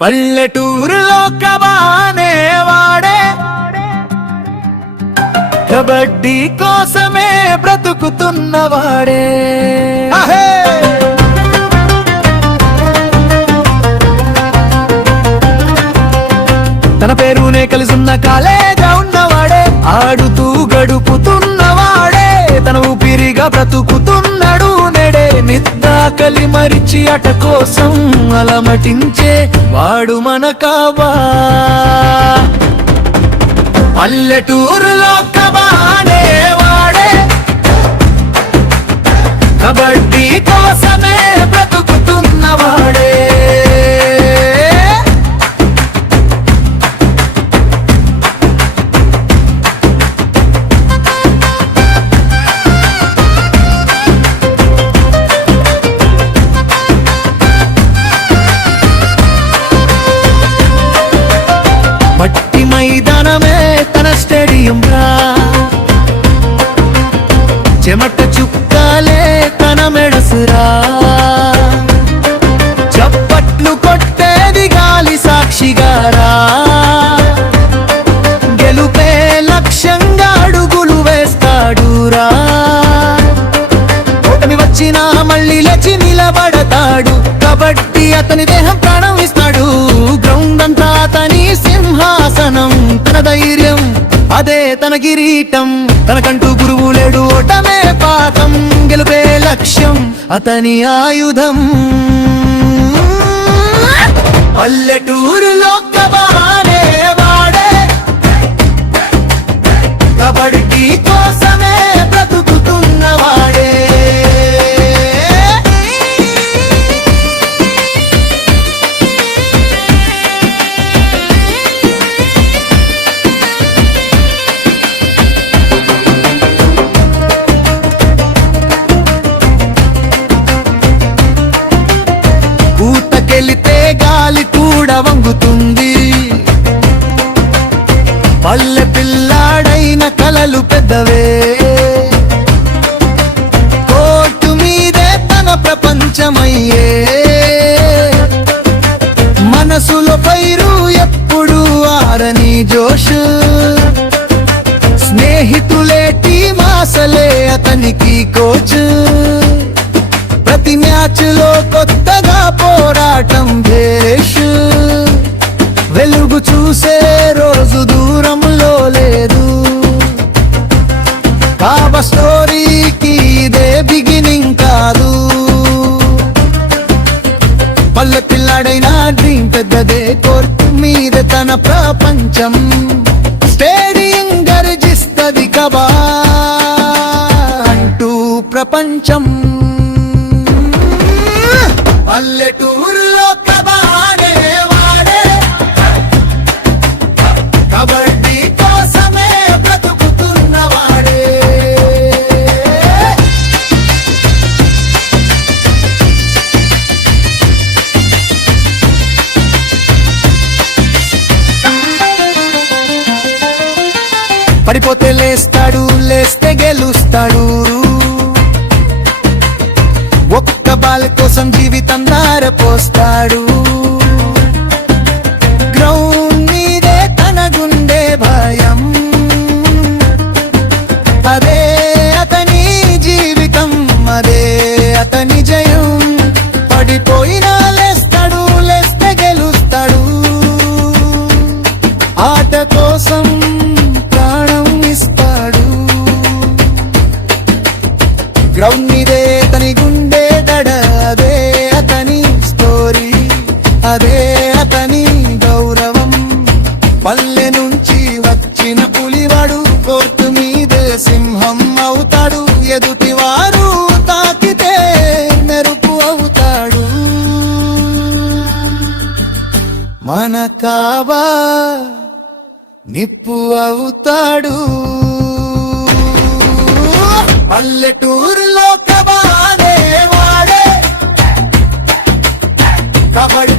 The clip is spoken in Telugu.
పల్లెటూరులో కబానే వాడే కబడ్డీ కోసమే బ్రతుకుతున్నవాడే. తన పేరునే కలిసున్న కాలేజా ఉన్నవాడే, ఆడుతూ గడుపుతున్నవాడే, తన ఊపిరిగా బ్రతుకుతున్నాడు నేడే. నిద్దాకలి మరిచి అట కోసం అలమటించే వాడు మన కాబా. పల్లెటూరులో కబానే వాడే కబడ్డీ కోసమే బ్రతుకుతున్నవాడే. మట్టి మైదానమే తన స్టేడియం రా, చెమట చుక్కాలే తన మెడసురా, చప్పట్లు కొట్టేది గాలి సాక్షిగారా, గెలుపే లక్ష్యంగా అడుగులు వేస్తాడురా. ఓటమి వచ్చినా మళ్ళీ లేచి నిలబడతాడు, కబడ్డీ అతని దేహం ప్రాణం ఇస్తాడు. గ్రౌండ్ అంతా అతని సింహాసనం, తన ధైర్యం అదే తన కిరీటం. తనకంటూ గురువు లేడు, ఓటమే పాఠం, గెలుపే లక్ష్యం అతని ఆయుధం. పల్లెటూరులో కబానే వాడే కబడ్డీ కోసమే బ్రతుకుతున్నవాడే. ఊతకెళితే గాలి కూడా వంగుతుంది, పల్లె పిల్లాడైన కలలు పెద్దవే. కోర్టు మీదే తన ప్రపంచమయ్యే, మనసులో పైరు ఎప్పుడు ఆరని జోష్. స్నేహితులే టీమాసలే అతనికి కోచ్, ప్రతి మ్యాచ్ లో కొత్తగా పోరాటం భేష్. వెలుగు చూసే రోజు దూరంలో లేదు, కాబా స్టోరీకి ఇదే బిగినింగ్ కాదు. పల్లె పిల్లాడైనా డ్రీమ్ పెద్దదే, కోర్టు మీద తన ప్రపంచం. స్టేడియం గర్జిస్తది కబా అంటూ ప్రపంచం. పల్లెటూరులో కబానే వాడే కబడ్డీ కోసమే బ్రతుకుతున్నవాడే. పడిపోతే లేస్తాడు, లేస్తే గెలుస్తాడు. ఒక్క బాల్ కోసం జీవితం దారపోస్తాడు. గ్రౌండ్ మీదే తన గుండె భయం, అదే అతని జీవితం, అదే అతని జయం. పడిపోయినా లేస్తాడు, లేస్తే గెలుస్తాడు. ఆట కోసం ప్రాణం ఇస్తాడు. గ్రౌండ్ మీదే తని గుండె దడ, అదే అతని స్టోరీ, అదే అతని గౌరవం. పల్లె నుంచి వచ్చిన పులివాడు కోర్టు మీదే సింహం అవుతాడు. ఎదుటివారు తాకితే మెరుపు అవుతాడు. మన కాబా నిప్పు అవుతాడు. పల్లెటూరులో కబానే వాడే కబడ్డీ